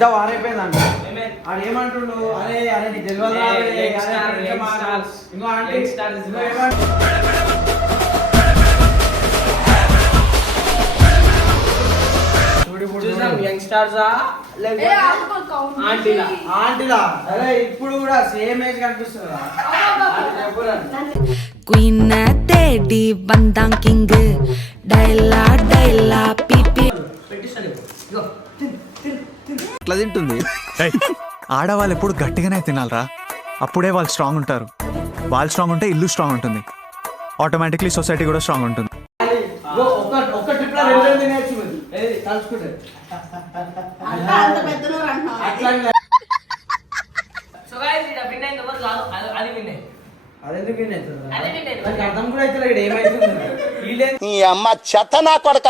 పెద్ద వారైపోయింది అంట ఆడు ఏమంటుండు అరే అరే తెలియదు ఆంటీలా ఇప్పుడు కూడా సేమ్ ఏజ్ కనిపిస్తుందా குயின தேடி வந்தான் கிங்கு டைலா டைலா பிபி ఎట్లా తింటుంది. ఆడవాళ్ళు ఎప్పుడు గట్టిగానే తినాలరా. అప్పుడే వాళ్ళు స్ట్రాంగ్ ఉంటారు. వాళ్ళు స్ట్రాంగ్ ఉంటే ఇల్లు స్ట్రాంగ్ ఉంటుంది. ఆటోమేటిక్లీ సొసైటీ కూడా స్ట్రాంగ్ ఉంటుంది? అట్లా నీ అమ్మ చెత్త నా కొడక.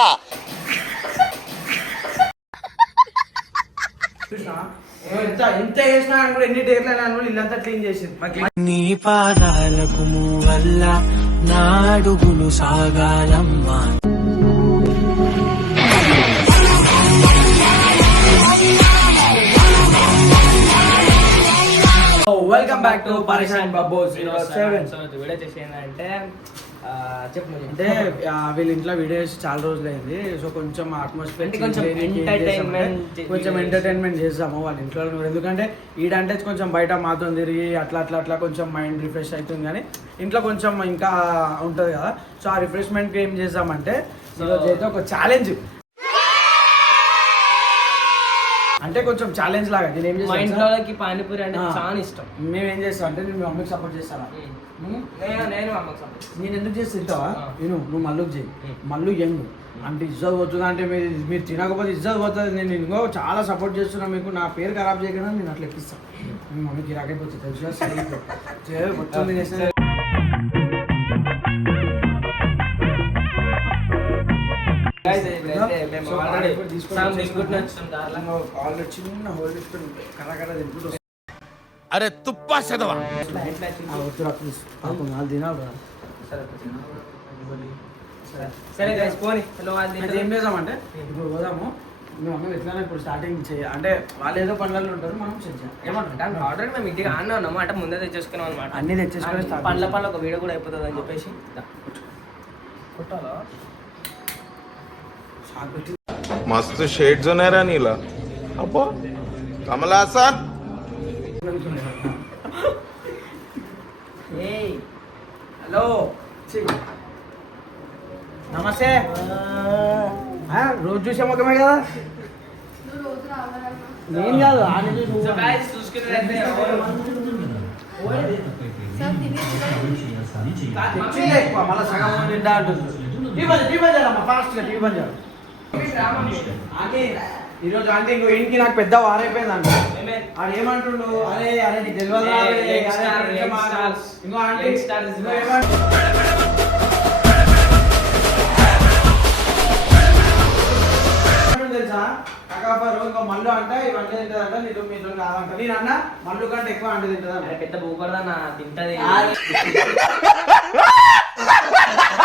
ఎంత ఎంత చేసినా కూడా ఎన్ని డేర్లు అయినా కూడా ఇల్లంతా క్లీన్ చేసింది నీ పాదాలకు వల్ల నా అడుగులు సాగాలమ్మా వెల్కమ్ బ్యాక్ టు పరేషాన్ బబ్బోస్ సెవెన్ సో వీడియో చేసి ఏంటంటే అంటే వీళ్ళ ఇంట్లో వీడియోస్ చాలా రోజులు అయింది సో కొంచెం అట్మాస్ఫియర్ అంటే కొంచెం ఎంటర్టైన్మెంట్ చేసాము వాళ్ళ ఇంట్లో. ఎందుకంటే ఈడంటే కొంచెం బయట మాతో తిరిగి అట్లా అట్లా అట్లా కొంచెం మైండ్ రిఫ్రెష్ అవుతుంది కానీ ఇంట్లో కొంచెం ఇంకా ఉంటుంది కదా. సో ఆ రిఫ్రెష్మెంట్ ఏం చేసామంటే ఈరోజు అయితే ఒక ఛాలెంజ్ అంటే కొంచెం ఛాలెంజ్ లాగా నేను ఏం మా ఇంట్లోకి పానీపూరి అంటే ఆ. చాలా ఇష్టం. మేము ఏం చేస్తాం అంటే నేను మీ మమ్మీకి సపోర్ట్ చేస్తాను నేను నేను అమ్మకి ఎందుకు చేసి తింటావా ఆ. నేను నువ్వు మల్లుకు చేయి. ఉం. మల్లు యంగ్ అంటే ఇజ్జత్ పోతుంది అంటే మీరు మీరు తినకపోతే ఇజ్జత్ పోతుంది. నేను ఇంకో చాలా సపోర్ట్ చేస్తున్నా మీకు. నా పేరు ఖరాబ్ చేయకుండా నేను అట్లా ఎక్కిస్తాను మీ మమ్మీకి రాకపోతే తెలుసు? మొత్తం చిన్న హోల్ తింటుంటూ అరే తుప్పా చదవా వాళ్ళు తినాలి. సరే. గైస్ పోనీ. హలో వాళ్ళు అయితే ఏం చేద్దామంటే ఇప్పుడు పోదాము. మీ మమ్మీ ఎట్లా ఇప్పుడు స్టార్టింగ్ చేయ అంటే వాళ్ళు ఏదో పనులలో ఉంటారు మనం ఏమంటారు? ఆల్రెడీ మేము ఇంటికి ఆడినా ఉన్నాము అంటే ముందే తెచ్చేసుకున్నాం అనమాట అన్నీ తెచ్చేసుకొని పండ్ల పండ్ల ఒక వీడియో కూడా అయిపోతుంది అని చెప్పేసి. కొట్టాలా? స్టార్ట్ పెట్టి मस्त शेड्स नाही रा नीला अप्पा कमला असा ఏయ్ హలో ఛీ. నమస్తే ఆ, రోజు చూసే ముఖమే కదా నువ్వు రోజు రావాలన్నా. నేను కాదు ఆయన చూసి సో గైస్ చూసుకున్నట్లయితే సార్ తినేసి తెచ్చిందే ఎక్కువ మళ్ళీ సగం మంది తింటా అంటుంది టీ బంద్ టీ బంద్ చేయాలమ్మా ఫాస్ట్గా టీ బంద్ చేయాలి ఆంటీ ఈరోజు ఆంటీ ఇంకో ఇంటికి నాకు పెద్ద వారైపోయిందంట ఆడు ఏమంటుండు? అరే అరే నీకు తెలియదు తెలుసా? కకాఫరు ఇంకో మల్లు అంటే ఇవన్నీ తింటదంట నీతో మీతో కాదంట. నేను అన్న మల్లు కంటే ఎక్కువ అంటే తింటదంట. పెద్ద భూపడదా నా తింటది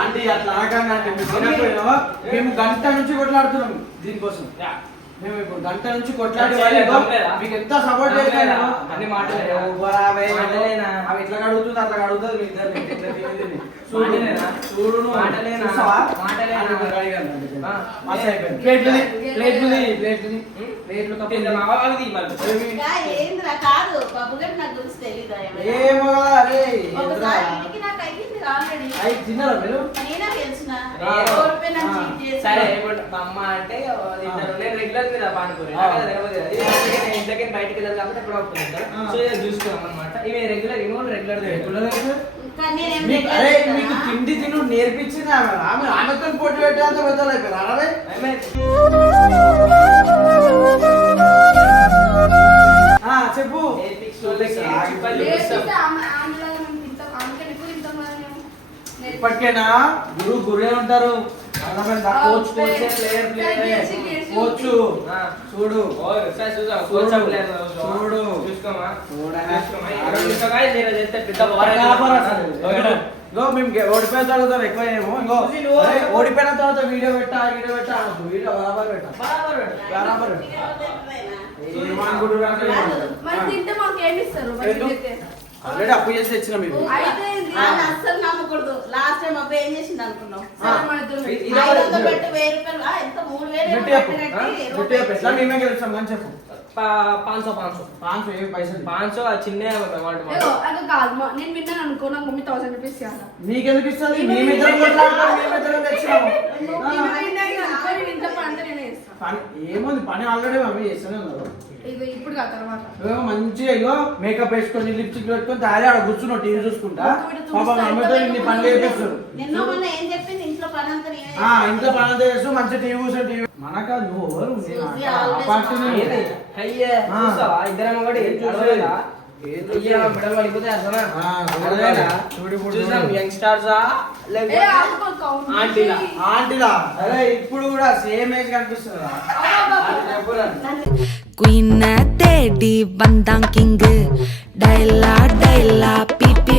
ఆంటీ అట్లా తినకపోయినావా? మేము గంట నుంచి కొట్లాడుతున్నాం దీనికోసం. మేము ఇప్పుడు గంట నుంచి కొట్లాడి? మీకు ఎంత సపోర్ట్? చేస్తాను? అవి ఎట్లా అడుగుతుంది అట్లా తిని. చూడు. ప్లేట్లు ప్లేట్లు ప్లేట్లు. ప్లేట్లు కాదు? ఏమో సరే మా అమ్మ అంటే నేను రెగ్యులర్ మీద నేను ఇంట్లోకి బయటికి వెళ్ళాలి కాబట్టి ఒప్పుకుంటారు ఆ. సో ఇది చూసుకున్నాం అనమాట ఇవి రెగ్యులర్ ఇవి రెగ్యులర్ రెగ్యులర్ అరే? మీకు తిండి తిను నేర్పించింది ఆమె. ఆమె ఆమెతో పోటీ పెట్టేంత పెద్దలు అయిపోయారు. అరే ఆ, చెప్పు. నేర్పిస్తే ఇప్పటికేనా? గురు గురే ఉంటారు. చూడు. మేము ఓడిపోయిన తర్వాత ఎక్కువ ఏమో ఓడిపోయిన తర్వాత వీడియో పెట్టా వీడియో పెట్టా వీడియో బరాబర్ పెట్టా. బరాబర్ ఆల్రెడీ అప్పు చేసి తెచ్చిన మీరు అయితే నేను అసలు నమ్మకూడదు. లాస్ట్ టైం అప్పు ఏం చేసింది అనుకున్నాం. ఐదు వందలు పెట్టు వెయ్యి రూపాయలు. ఆ, ఎంత? మూడు వేలు ఏమో పెట్టినట్టు ఇరవై రూపాయలు. మేమే గెలుస్తాం కానీ చెప్పు. పాంచ్ సో పాంచ్ సో. పాంచ్ ఏ పైసలు? పాంచ్ ఆ చిన్న నేను విన్నాను అనుకో నాకు మమ్మీ థౌసండ్ రూపీస్ ఇవ్వాలి ఇస్తుంది మేమిద్దరం కొట్లాడతాం మేమిద్దరం ఏముంది? పని ఆల్రెడీ మమ్మీ చేస్తూనే ఉన్నారు ఇప్పుడు కాదు తర్వాత. ఏమో మంచిగా ఇగో మేకప్ వేసుకొని లిప్స్టిక్ పెట్టుకొని తాగి ఆడ కూర్చున్నావు టీవీ చూసుకుంటా. పాప మమ్మీతో ఇన్ని పనులు చేపిస్తారు ఏం చెప్పింది? ఇంట్లో పనంతా చేస్తూ మంచి టీవీ కూర్చొని టీవీ. మన నువ్వు ఇద్దరం కూడా ఇప్పుడు కూడా సేమ్ ఏజ్ కనిపిస్తుంది? క్వీన్ తేడి బందాం కింగ్ డైలా డైలా పిపి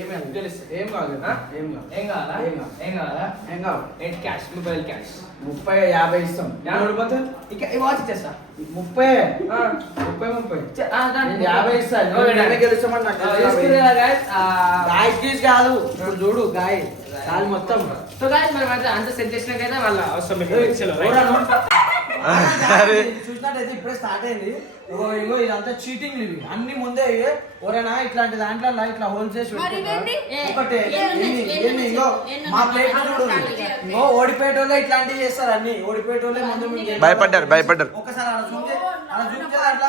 ఏమేం తెలుసు? ఏం కాదు ఏం కాదు ఏం కావాలా? ఏం కాదు ఏం కావాలా? ఏం కావాలి? ఏంటి క్యాష్ మొబైల్ క్యాష్ ముప్పై యాభై ఇస్తాం. ఓడిపోతే ఇక ఈ వాచ్ ఇచ్చేస్తా. ముప్పై. ముప్పై ముప్పై. యాభై ఇస్తాను గెలుస్తామని తీసి కాదు. చూడు గాయ కాదు మొత్తం. సో గాయ మరి అంత సెట్ చేసినాకైతే వాళ్ళ అవసరం చూసినట్టయితే ఇప్పుడే స్టార్ట్ అయింది. ఇగో ఇగో ఇదంతా చీటింగ్ ఇవి అన్ని ముందే ఇవే ఓరేనా ఇట్లాంటి దాంట్లో ఇట్లా హోల్ చేసి? ఒకటే ఎన్ని, ఇగో మా ప్లేట్ చూడు. ఇగో ఓడిపోయేటోళ్ళే ఇట్లాంటివి చేస్తారు అన్ని. ఓడిపోయేటోళ్ళే ముందు. భయపడ్డారు, భయపడ్డారు. ఒకసారి అలా చూస్తే అలా చూస్తే అట్లా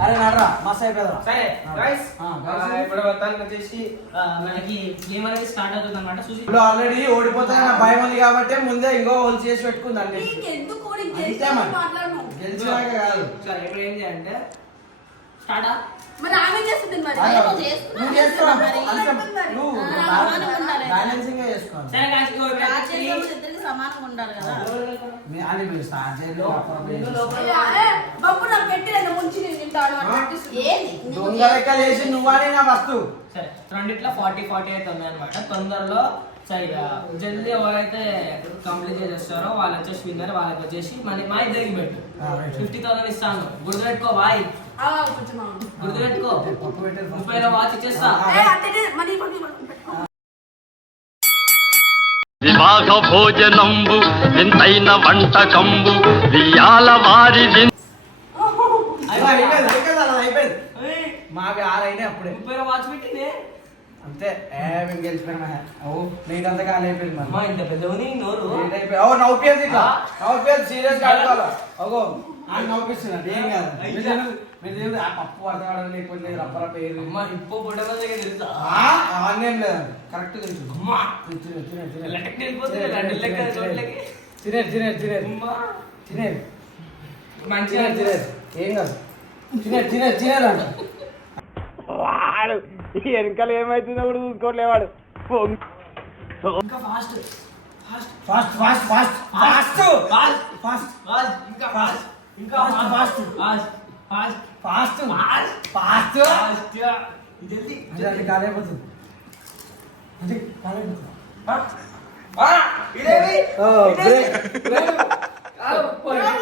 అరే నడరా మస్తు. సరే గైస్ guys. ఇప్పుడు మొత్తానికి వచ్చేసి ఆ, మనకి గేమ్ అనేది స్టార్ట్ అవుతుంది అనమాట చూసి ఇప్పుడు ఆల్రెడీ ఓడిపోతాయన్న భయం ఉంది కాబట్టి ముందే ఇంకో హోల్ చేసి పెట్టుకుంది అన్ని. నీకెందుకు కూడా అంతే గెలిచామని మరి. మాట్లాడను. గెలిచినాక కాదు. సరే ఇప్పుడు ఏం చేయాలంటే స్టార్ట్? రెండిట్లో ఫార్టీ ఫార్టీ అనమాట తొందరలో సరిగా జల్దీ ఎవరైతే కంప్లీట్ చేసేస్తారో వాళ్ళు వచ్చేసి విన్నర్ వాళ్ళకి వచ్చేసి మనకి మా ఇద్దరికి పెట్టు. ఫిఫ్టీ థౌసండ్ ఇస్తాను. గుర్తుపెట్టుకో బాయ్ గుర్తుపెట్టుకో. ముప్పై వాచ్ చేస్తా వివాహ భోజనంబు ఎంతైన వంటకంబు వియాల వారి మాకు ఆరైనా అప్పుడే. ముప్పై వాచ్ పెట్టింది. అంతే. ఏ మేము గెలిచిపోయినా ఓ నీట్ అంతా ఖాళీ అయిపోయింది అమ్మా ఇంత పెద్దవని నోరు. లేట్ అయిపోయి ఓ నవ్వు ఇట్లా. నవ్వు సీరియస్ కాదు అగో నవ్వుపిస్తున్నా ఏం కాదు. మీరు తెలియదు, ఆ పప్పు పడతాడు లేకపోతే లేదు రబ్బర పేరు అమ్మా ఇప్పో పొడవ తెలుసా? అవన్నీ లేదు. కరెక్ట్ తెలుసు. అమ్మా. తినే, తినే, తినే, తినే. తినే, తినే, లెక్క తినే, చోట్లకి. తినే. తినే తినే అమ్మా. తినే. మంచిగా తినే తినే. ఏం కాదు. తినే తినే తినేదంట. వాడు వెనకాల ఏమైతుందో కూడా చూసుకోవట్లేవాడు ఇంకా fast. Fast. Fast fast fast fast. Fast. Fast. ఇంకా ఫాస్ట్. ఇంకా fast. Fast. Fast. Fast fast fast तो, फास्ट फास्ट तो। तो। जल्दी जल्दी। काले बदल जल्दी काले बदल हाँ हाँ इधर भी। ओ ब्रेक ब्रेक। आओ आओ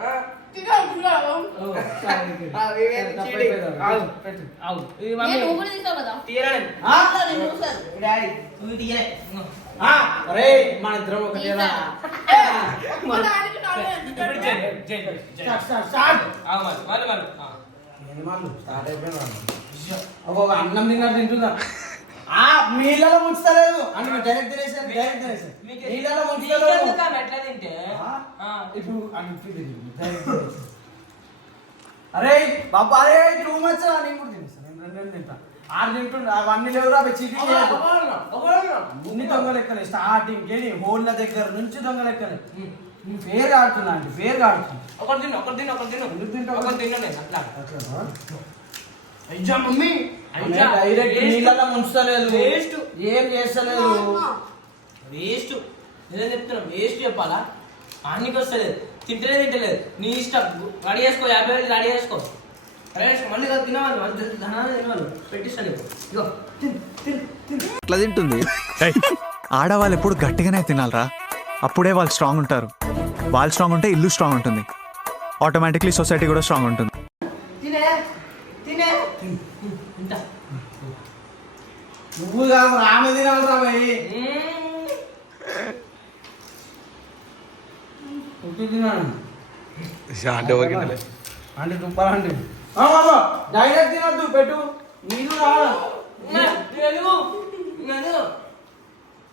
हाँ तिरा बुरा आओ हाँ, ओ सारे हाँ ये चीड़ी आओ। आओ ये मामी ये ऊपर दिखा बता तेरा हाँ सर नो सर डायरेक्ट तू तेरा వాళ్ళు స్టార్ట్ అయిపోయినా. ఒక అన్నం తిన్నట్టు తింటుందా ఆ మీళ్ళలో ముంచుతలేదు అని డైరెక్ట్ తినేసాను డైరెక్ట్ నీళ్ళలో మీకు ముంచుతలేదు ఎట్లా తింటే. ఇప్పుడు. అరే బాబా అరే టూ మచ్ నేను కూడా తినేస్తాను నేను రెండు రెండు తింటా. తింటుండే అవన్నీ లేవురా చీటింగ్. అన్ని దొంగ లెక్కలే స్టార్టింగ్ ఏది హోళ్ళ దగ్గర నుంచి దొంగ లెక్కలే నేను ఫేర్ ఆడుతున్నా ఫేర్ ఆడుతున్నా. ఒకటి తిను ఒకటి తిను ఒకటి తిను. ఎందుకు తింటావు? ఒకటి తిను నేను అట్లా. అయ్యా మమ్మీ. అయ్యా, డైరెక్ట్ Waste. ఏం చేస్తలేదు? వేస్ట్ నేనేం చెప్తున్నా వేస్ట్ చెప్పాలా? ఆనికి వస్తలేదు. తింటలేదు తింటలేదు. నీ ఇష్టం. రెడీ చేసుకో యాభై వేలు రెడీ చేసుకో. అట్లా తింటుంది? ఆడవాళ్ళు ఎప్పుడు గట్టిగానే తినాలరా. అప్పుడే వాళ్ళు స్ట్రాంగ్ ఉంటారు. వాళ్ళు స్ట్రాంగ్ ఉంటే ఇల్లు స్ట్రాంగ్ ఉంటుంది. ఆటోమేటిక్లీ సొసైటీ కూడా స్ట్రాంగ్ ఉంటుంది. తినే తినే. ఇంత నువ్వు కాదు ఆమె తినాలి. రా భయ్ అంటే దుప్పాలంటే డైరెక్ట్ తినద్దు పెట్టు. నీళ్ళు తెలుగు నీళ్ళు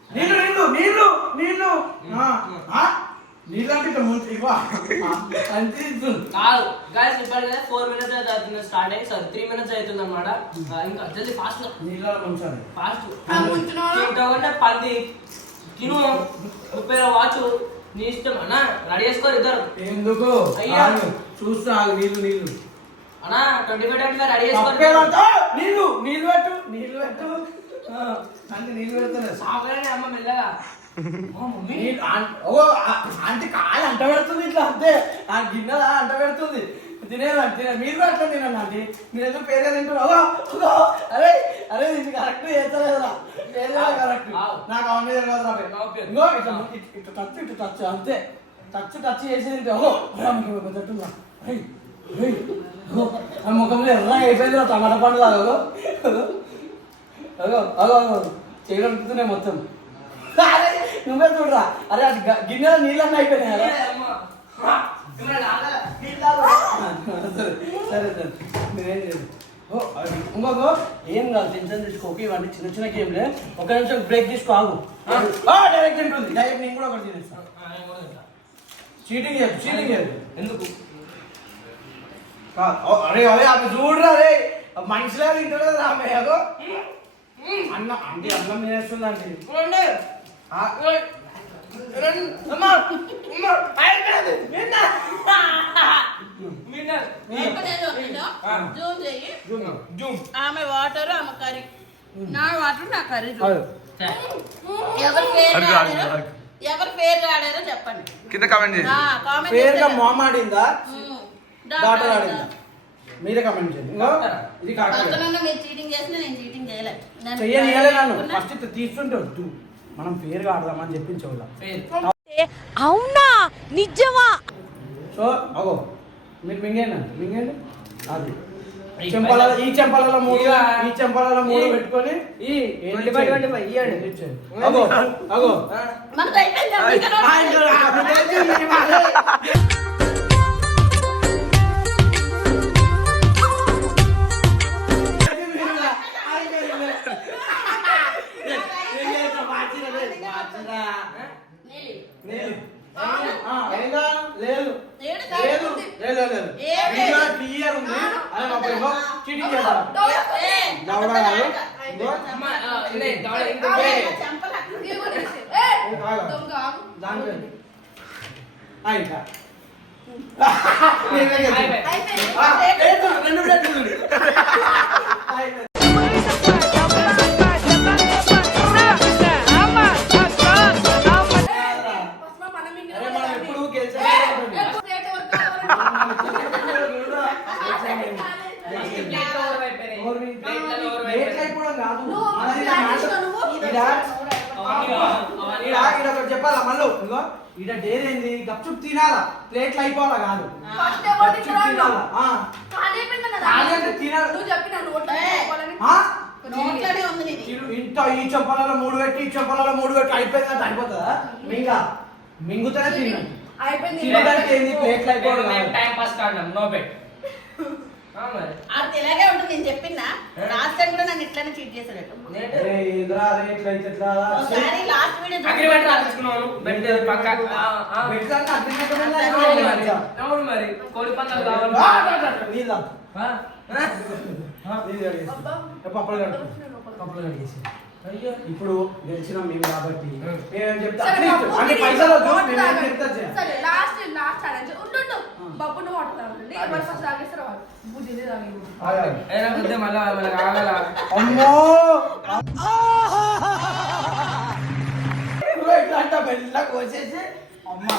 నీళ్ళు నీళ్ళు నీళ్ళు. ఆ, ఆ? నీళ్ళు అంటే ఇట్లా ముందు ఇవ్వ. అంతే కాదు గాయస్ ఇప్పటికే ఫోర్ మినిట్స్ అవుతుంది స్టార్ట్ అయ్యి సారీ త్రీ మినిట్స్ అవుతుంది అనమాట ఇంకా జల్దీ ఫాస్ట్ నీళ్ళలో ముంచాలి ఫాస్ట్? తింటావంటే పంది. తిను. ముప్పై వాచ్ నీ ఇష్టం. అన్న రెడీ చేసుకోరు ఇద్దరు. ఎందుకు? అయ్యా. చూస్తా నీళ్ళు నీళ్ళు. అన్న ట్వంటీ ఫైవ్ ట్వంటీ రెడీ. నీళ్ళు నీళ్ళు పెట్టు నీళ్ళు పెట్టు. అంటే నీళ్ళు పెడతాను. సాగలేని అమ్మ మెల్లగా. ఓ ఓ ఆంటీ కాలు అంట పెడుతుంది ఇట్లా అంతే. ఆ గిన్నె అంట పెడుతుంది. తినేదండి తినే మీరు కూడా అట్లా తినండి ఆంటీ. మీరు తింటున్నారు అగో, అగో, అరే అరే ఇది కరెక్ట్ చేస్తలేదురా పేరుగా కరెక్ట్. నాకు అవన్నీ తెలియదు రా. ఇంకో ఇట్లా ఇట్- ఇట్లా టచ్ ఇటు టచ్ అంతే. టచ్ టచ్ చేసేది ఇంతే. అగో రాముకి ఆ ముఖంలో ఎర్ర అయిపోయింది రా టమాటా పండు లాగా అగో. అగో అగో అగో. అంటున్నాయి మొత్తం. అరే నువ్వే చూడరా. అరే అది గ- గిన్నెలో నీళ్ళన్నీ అయిపోయినాయి కదా. సరే లేదు ఇంకొక. ఏం కాదు టెన్షన్ తీసుకోక ఇవన్నీ చిన్న చిన్న గేమ్లే ఒక నిమిషం బ్రేక్ తీసుకో ఆగు. డైరెక్ట్ ఉంటుంది డైరెక్ట్ నేను కూడా ఒకటి తినేస్తాను. చీటింగ్ చేయదు చీటింగ్ చేయదు ఎందుకు? అరే అరే అవి చూడరా అరే. మనిషిలా తింటాడు కదా ఆమె అదో అన్నం అంటే అన్నం చూడు. జూమ్ ఆమె వాటర్ ఆమె కర్రీ. నా వాటర్ నా కర్రీ. ఎవరు పేరు. ఎవరు పేరు ఆడారో చెప్పండి. కింద కామెంట్ కామెంట్ పేరుగా ఉమ్. డాక్టర్ ఆడిందా? మీరే కమెంట్ చేయండి. ఇంకో, ఇది పక్కనున్న మీరు చీటింగ్ చేసినా నేను చీటింగ్ చేయలే. నేను చెయ్యని ఇవ్వలే నన్ను. ఫస్ట్ ఇట్లా తీస్తుంటే వద్దు. మనం పేరుగా ఆడదామని చెప్పించేవాళ్ళం ఫెయిల్ అవునా? నిజమా? సో అగో మీరు మింగేనా మింగండి అది. చెంపల ఈ చెంపలలో మూడు ఈ చెంపలలో మూడు పెట్టుకొని ఈ. అగో అగో. అయిపోయిందా? ఒకటి చెప్పాలా మళ్ళీ ఇదిగో ఈడ డేర్ ఏంది? గప్చుప్ తినాలా? ప్లేట్లు అయిపోవాలా కాదు? కదా. ఇంత ఈ చెంపలలో మూడు పెట్టి ఈ చెంపలలో మూడు పెట్టి అయిపోయిందంటే అయిపోతుందా? మింగా? మింగుతూనే తిను. అయిపోయింది. ప్లేట్లు కాదు. టైం పాస్ కాడినాం నో బెట్ అది ఇలాగే ఉంటుంది నేను చెప్పినా. లాస్ట్ టైం కూడా నన్ను ఇట్లానే చీట్? ఒకసారి వీడియో అగ్రిమెంట్ రాసుకున్నాను పక్క అంటే అగ్రిమెంట్ అవును మరి. కోడి పందాలు కావాలి. నీళ్ళు పప్పులు. పప్పులు. ఇప్పుడు గెలిచినాం మేము కాబట్టి చెప్తా? పైసలు లాస్ట్ లాస్ట్ ఛాలెంజ్ ఉండు ఉండు. బాబు నువ్వు వాటర్ తాగండి ఎవరు ఫస్ట్ తాగేస్తారో వాళ్ళు. బుజ్జిని తాగేది. ఆగాలి. మళ్ళా మళ్ళీ కాగల అమ్మో! ఇట్లా కోసేసి అమ్మా.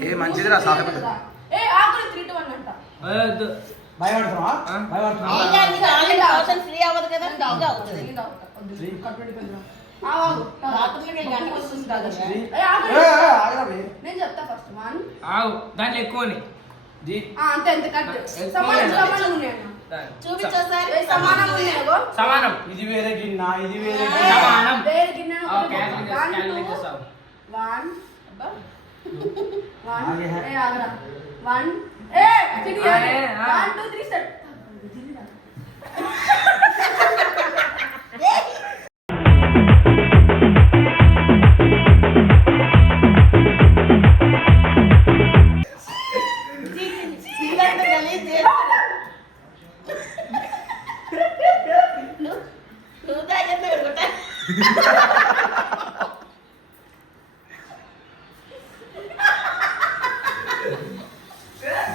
ఏ మంచిదిరా, సాగదు. ఏ ఆకులు త్రీ టు వన్ అంట. ఫ్రీ అవ్వదు కదా నేను చెప్తా ఫస్ట్ వన్ ఆవు దాంట్లో ఎక్కువని అంతే అంతే కట్ ఎక్కువ సమానం లేదా? సమానం ఉన్నాయి అన్న. దాని. చూపించోసారి సమానం ఉన్నాయి అగో. సమానం ఇది వేరే గిన్నె ఇది వేరే. గిన్నె. సమానం వేరే గిన్నె చేసి- వన్. వన్ అబ్బా. వన్ ఆగే. ఏ ఆగరా వన్ ఏ ఆ. వన్ టూ త్రీ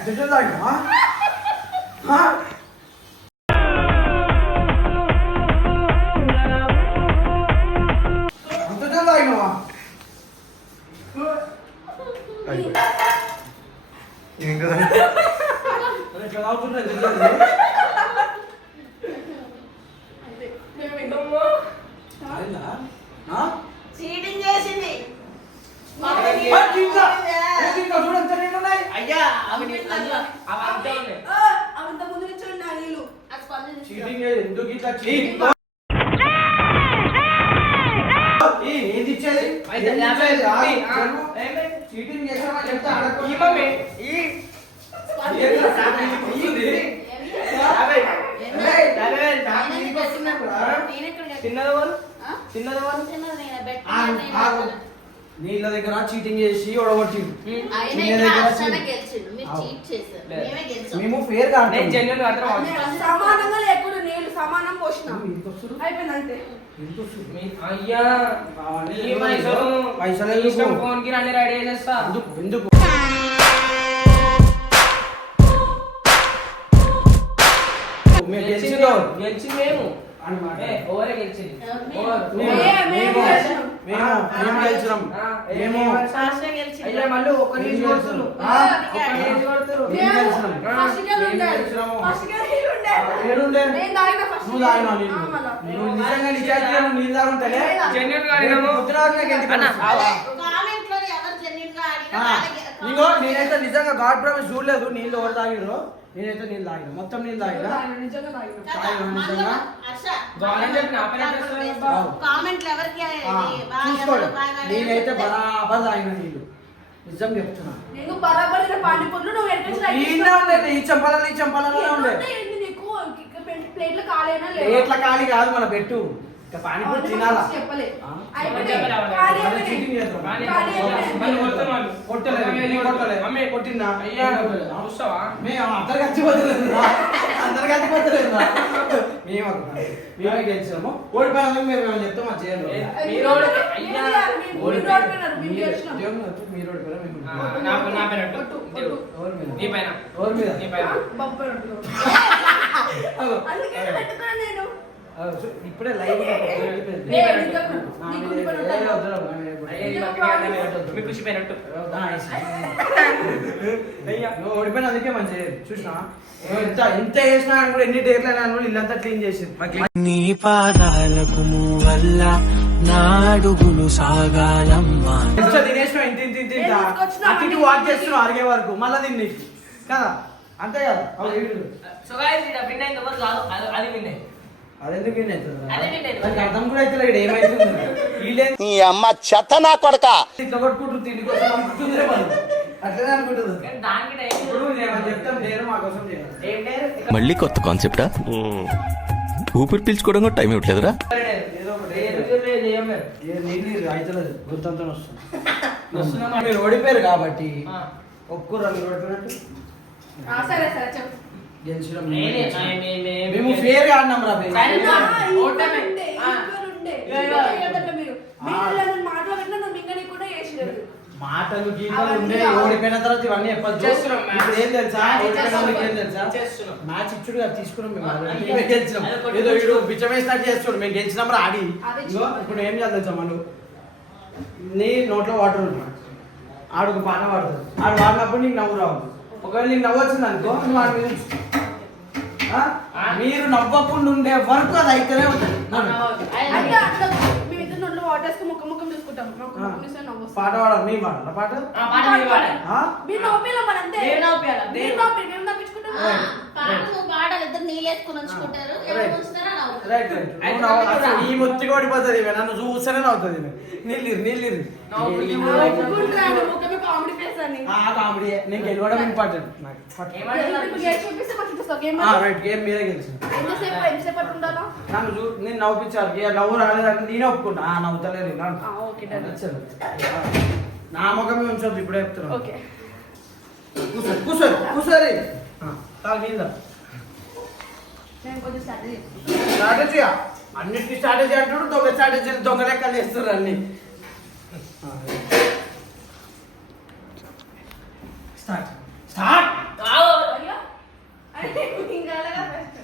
దిట్టు తాగినావా? ఆ? అంత మేమే. గెలిచాం. మేము ఫేర్గా నేను జెన్యున్ అర్థం సమానంగా లేకుండా నీళ్ళు సమానం పోసిన అయిపోయింది అంతే. అయ్యా అవన్నీ ఈ పైసలు పైసలు నీ ఇష్టం ఎందుకు? ఫోన్కి రండి రెడీ చేసేస్తా. ఎందుకు? ఎందుకు? ఏ, ఓవరే గెలిచింది. మేము. అయ్యా మళ్ళీ గేమ్ నీళ్ళు ఏడుండే? నేను తాగిన ఫస్ట్ నువ్వు తాగినావు నీళ్ళు. నువ్వు నిజంగా నిజాయితీగా నువ్వు నీళ్ళు తాగుంటలే జెన్యున్గా ఇంకో నేనైతే నిజంగా గాడ్ ప్రామిస్ చూడలేదు. నీళ్ళు ఎవరు తాగిరు నేనైతే నీళ్ళు తాగిన. మొత్తం నీళ్ళు తాగిన? నేనైతే బరాబర్ తాగిన నీళ్ళు. నిజం చెప్తున్నా. ఈ చెంపలలో ఈ చెంపలలో ఉండే. నీకు? ప్లేట్లు ఖాళీ కాదు మన పెట్టు పానీపూరి తినాలా? చెప్పలే. కొట్టిందా? అయ్యా? చూస్తావా? మేము అందరు కలిసిపోతలేదు. అందరు కలిసిపోతలేదు మేము. మేమే గెలిచాము మేము ఏమైనా చెప్తాం మీరు మీరు ఓడి- ఓడిపోయారు. మేము. నా పైన. ఎవరి మీద? నీ పైన. ఎవరి మీద? నీ పైన. బొబ్బలు అంటున్నావు. అగో. అందుకే పెట్టుకున్నా నేను అగో, చూ, ఇప్పుడే లైవ్ ఓడిపోయిన అందుకే మంచి చూసినా? ఎంత ఎంత చేసినా అని కూడా ఎన్ని డేర్లు అయినా కూడా ఇల్లంతా క్లీన్ చేసింది. నీ పాదాలకు వల్ల నా అడుగులు సాగాలమ్మా. ఇంత ఇంత ఇంత ఇంత. ఇటు వాక్ చేస్తున్నావు అరిగే వరకు. మళ్ళీ తిని కదా? అంతే కదా. సో గాయ్స్ విన్ అయింది అది- అది విన్ అయింది అర్థం కూడా అయితే ఇక్కడ ఏమైతుంది. వీళ్ళే నీ అమ్మ చెత్త నా కొడక. ఇట్లా కొట్టుకుంటారు తిండి కోసం అనుకుంటుందే వాళ్ళు. అట్లనే అనుకుంటుంది కానీ దానికి టైం ఇప్పుడు నేను చెప్తాం నేను మా కోసం చేయాలి ఏం లేదు. మళ్ళీ కొత్త కాన్సెప్టా ఊపిరి పీల్చుకోవడం కూడా టైం ఇవ్వట్లేదురా? ఓడిపోయారు కాబట్టి. ఒక్కరు సరే సరే చెప్పు. గెలిచినాం మేము ఫేర్గా ఆడినాం రా. మాటలు గీతలు ఉండే. ఓడిపోయిన తర్వాత ఇవన్నీ చేస్తున్నాం మ్యాచ్. ఇప్పుడు ఏం తెలుసా? మ్యాచ్ ఓడిపోయిన చేస్తున్నాం. వాళ్ళకి ఏం తెలుసా? చేస్తున్నాం. మ్యాచ్ ఇచ్చుడు కదా తీసుకున్నాం మేము గెలిచినాం. ఏదో వీడు. బిచ్చమేసినట్టు చేస్తాడు మేము గెలిచినాం రా ఆడి. ఇప్పుడు ఏం చేయాలి తెలుసా మనం? నీ నోట్లో వాటర్ ఉంది ఆడుకు పాట పాడుతుంది ఆడు వాడినప్పుడు నీకు నవ్వు రావద్దు ఒకవేళ నీకు నవ్వు వచ్చింది అనుకో నువ్వు ఆడి మీద ఉంచు. ఆ? మీరు నవ్వకుండా ఉండే వరకు అది అయితేనే ఉంటుంది అంటే అట్లా మేమిద్దరు నోట్లో వాటర్ వేసుకుని ముఖం ముఖం చూసుకుంటాం ముఖం ముఖం చూస్తే నవ్వు వస్తుంది. పాట పాడాలి మీ పాడాలి పాట ఆ, పాట మీరు పాడండి. ఆ? మీరు నవ్వుపిల్ల మరి అంతే. నేను నవ్వుపియాలా? మీరు నవ్వుపి, మేము నవ్వించుకుంటాం. అసలు ఈ ముత్తి ఓడిపోతుంది ఇవి నన్ను చూస్తేనే నవ్వుతుంది ఇవి నీళ్ళు నీళ్ళు కామెడీ నేను గెలవడం ఇంపార్టెంట్. రైట్ గేమ్ మీరే గెలిచింది? నన్ను చూ నేను నవ్వుపించారు నవ్వు రాలేదంటే ఒప్పుకుంటా. నవ్వుతలేదు నా ముఖమే ఉంచొద్దు. ఇప్పుడే చెప్తున్నాను ఓకే కూర్చోరు కూర్చోరు కూర్చోరి తాగు నీళ్ళు నేను కొంచెం స్టార్ట్ స్ట్రాటజీ అన్నిటికీ స్ట్రాటజీ అంటాడు దొంగ స్ట్రాటజీ దొంగ లెక్కలు వేస్తారు అన్ని. స్టార్ట్. స్టార్ట్! ఆవు. అయ్యో అరే ఇంకా అలాగా ఫస్ట్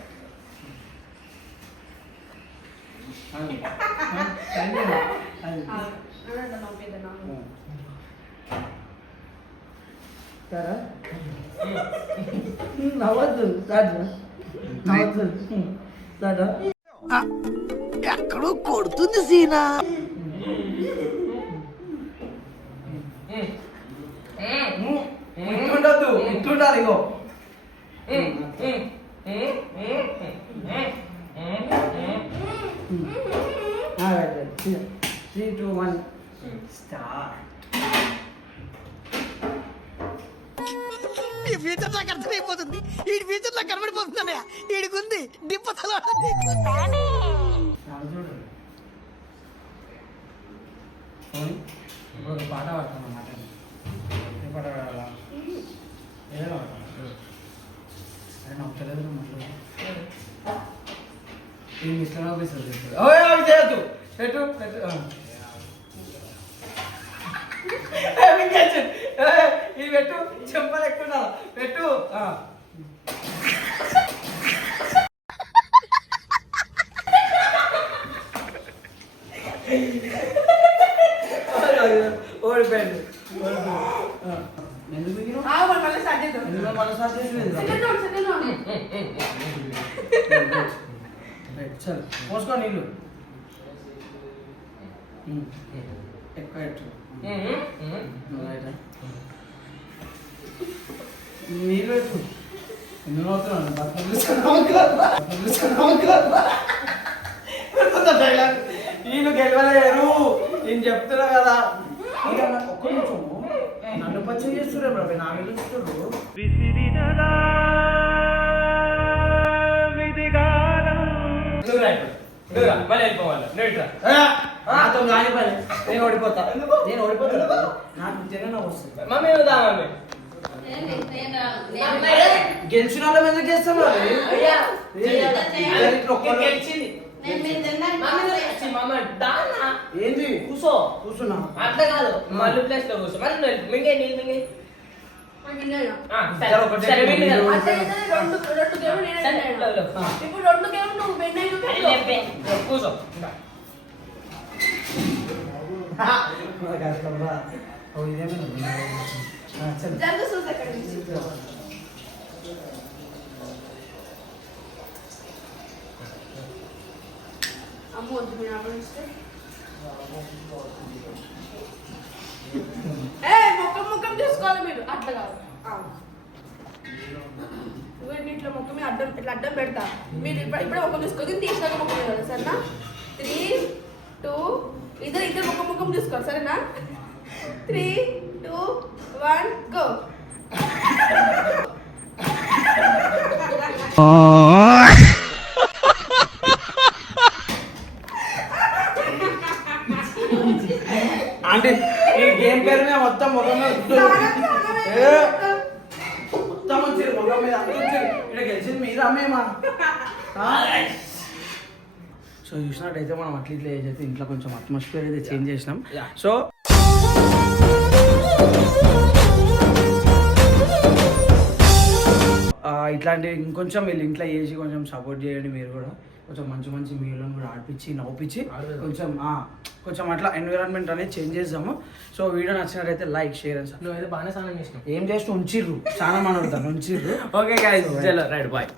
నవ్వద్దు. నవ్వద్దు. ఎక్కడో కొడుతుంది సీనా. ఇగో. Three two one. స్టార్ట్ వీడి ఫ్యూచర్లో కనబడిపోతుందన్నయ్య ఈడికుంది దిప్పతల చూడు పాట పాట పాడాలా ఏదైనా అరే అవి పెట్టు పెట్టు ఆ. ఇది పెట్టు ఎక్కువ పెట్టు ఆ. ఓడిపోయింది ఓడిపోయింది ఆ. ఎందుకు మింగినావు? ఆ మరి డైలాగ్ వీళ్ళు గెలవలేరు. నేను చెప్తున్నా కదా. ఇంకా నాకు ఒక్క నిమిషము నన్ను పచ్చడి చేస్తున్నారు బాబాయ్. నా మీద చూస్తున్నారు నువ్వు రా ఇప్పుడు. నువ్వు రా. మళ్ళీ వెళ్ళిపోవాలి నువ్వు ఇట్రా. నాతో కాని పని. నేను ఓడిపోతా. నేను ఓడిపోతా. నాకు తినడం వస్తుంది మమ్మీ నువ్వు గెలిచిన వాళ్ళం మమ్మ దాన్నా ఏంది? కూసో. కూర్చున్నా. అట్లా కాదు మళ్ళీ ప్లేస్లో కూర్చో. మరి. మింగే నీళ్ళు మింగే. ఇప్పుడు రెండు గేమ్లు నువ్వు రా. ఓ, ఇదేమైనా. జరుగు చూసి అక్కడి నుంచి అమ్మ వద్దు ఇస్తే ఏ ముఖం ముఖం చూసుకోవాలి మీరు అట్లా కాదు ఆ. ఇట్లా ముఖం మీద అడ్డం ఇట్లా అడ్డం పెడతా మీరు ఇప్పుడు ఇప్పుడే ముఖం చూసుకోవాలి తీసినాక ముఖం చూడాలి సరేనా త్రీ టూ ఇద్దరు ఇద్దరు ముఖం ముఖం చూసుకోవాలి సరేనా త్రీ టూ వన్ గో. అంటే ఈ గేమ్ పేరు మీద మొత్తం ముఖం మీద మొత్తం వచ్చింది ముఖం మీద ఇక్కడ గెలిచింది మీరు అమ్మేమా సో చూసినట్టయితే మనం అట్లా ఇట్లా చేసి ఇంట్లో కొంచెం అట్మాస్ఫియర్ అయితే చేంజ్ చేసినాం. సో ఇట్లాంటివి ఇంకొంచెం వీళ్ళు ఇంట్లో చేసి కొంచెం సపోర్ట్ చేయండి మీరు కూడా. కొంచెం మంచి మంచి మీలను కూడా ఆడిపించి నవ్వుపించి కొంచెం కొంచెం అట్లా ఎన్విరాన్మెంట్ అనేది చేంజ్ చేద్దాము. సో వీడియో నచ్చినట్టయితే లైక్ షేర్ అండ్ నువ్వు ఏదో బాగానే స్నానం చేసినావు. ఏం చేస్తూ ఉంచిర్రు. చాలా మన ఉంచిర్రు. Okay guys right bye